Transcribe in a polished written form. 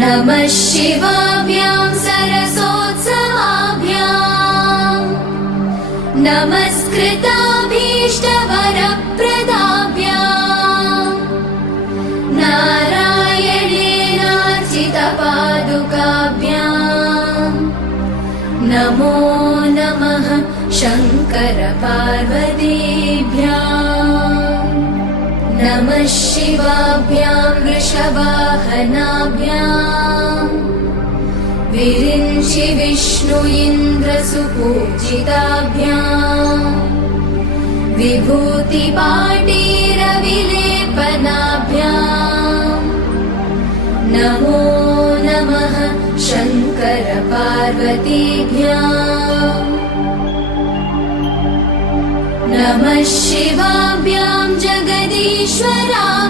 नमः शिवाभ्यां सरसोत्सवाभ्याम् नमस्कृताभीष्टवरप्रदाभ्याम् नारायणेनार्चितपादुकाभ्याम् नमो नमः शङ्करपार्वतीभ्याम् नमः शिवाभ्यां वृषवाहनाभ्याम् विरिञ्चि विष्णु इन्द्रसुपूजिताभ्याम् विभूतिपाटीरविलेपनाभ्याम् नमो नमः शङ्करपार्वतीभ्याम् नमः शिवाभ्यां जगदीश्वरा